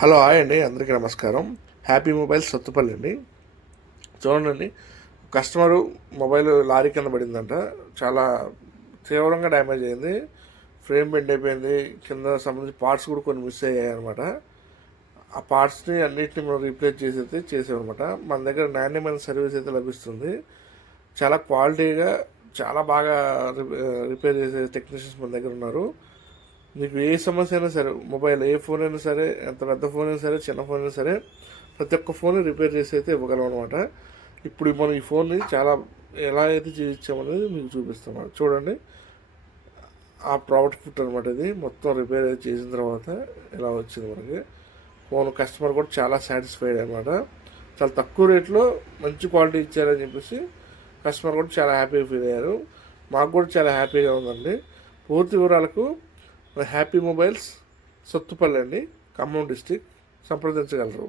Hello hi అండి, అందరికీ నమస్కారం. హ్యాపీ మొబైల్స్ సత్తుపల్లి అండి. చూడండి, కస్టమరు మొబైల్ లారీ కింద పడిందంట. చాలా తీవ్రంగా డ్యామేజ్ అయింది. ఫ్రేమ్ బెండ్ అయిపోయింది. కింద సంబంధించి పార్ట్స్ కూడా కొన్ని మిస్ అయ్యాయి అనమాట. ఆ పార్ట్స్ని అన్నిటిని మనం రీప్లేస్ చేసామన్నమాట. మన దగ్గర నాణ్యమైన సర్వీస్ అయితే లభిస్తుంది. చాలా క్వాలిటీగా చాలా బాగా రిపేర్ చేసే టెక్నీషియన్స్ మన దగ్గర ఉన్నారు. మీకు ఏ సమస్య అయినా సరే, మొబైల్ ఏ ఫోన్ అయినా సరే, ఎంత పెద్ద ఫోన్ అయినా సరే, చిన్న ఫోన్ అయినా సరే, ప్రతి ఒక్క ఫోన్ రిపేర్ చేసి అయితే ఇవ్వగలం అనమాట. ఇప్పుడు మనం ఈ ఫోన్ని చాలా ఎలా అయితే చేయించామనేది మీకు చూపిస్తాం. చూడండి, ఆ ప్రోడక్ట్ ఫుట్ అనమాట. ఇది మొత్తం రిపేర్ చేసిన తర్వాత ఇలా వచ్చింది మనకి. ఫోన్ కస్టమర్ కూడా చాలా సాటిస్ఫైడ్ అనమాట. చాలా తక్కువ రేట్లో మంచి క్వాలిటీ ఇచ్చారని చెప్పేసి కస్టమర్ కూడా చాలా హ్యాపీగా ఫీల్ అయ్యారు. మాకు కూడా చాలా హ్యాపీగా ఉందండి. పూర్తి వివరాలకు హ్యాపీ మొబైల్స్ సత్తుపల్లి అండి, ఖమ్మం డిస్టిక్, సంప్రదించగలరు.